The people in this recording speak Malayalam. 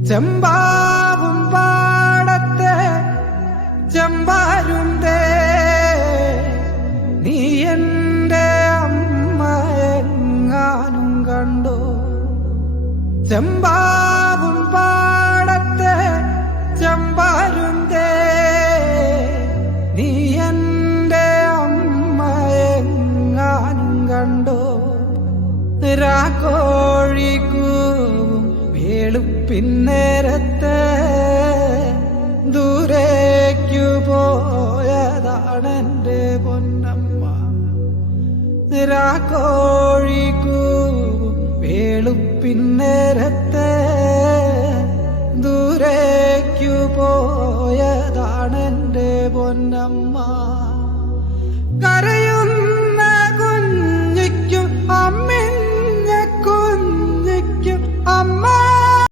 ചെമ്പാവും പാടത്തെ ചെമ്പാരുന്തേ നീ എന്റെ അമ്മയെങ്ങാനും കണ്ടോ? ചെമ്പാവും പാടത്തെ ചെമ്പാരുന്തേ നീ എന്റെ അമ്മയെങ്ങാനും കണ്ടോ? രാക്കോഴിക്കൂവും വെളുപ്പിന്നേരത്തെ ദൂരേക്കു പോയതാണെന്റെ പൊന്നമ്മ. രാക്കോഴിക്കൂവും വെളുപ്പിന്നേരത്തെ ദൂരേക്കു പോയതാണെന്റെ പൊന്നമ്മ. കരയ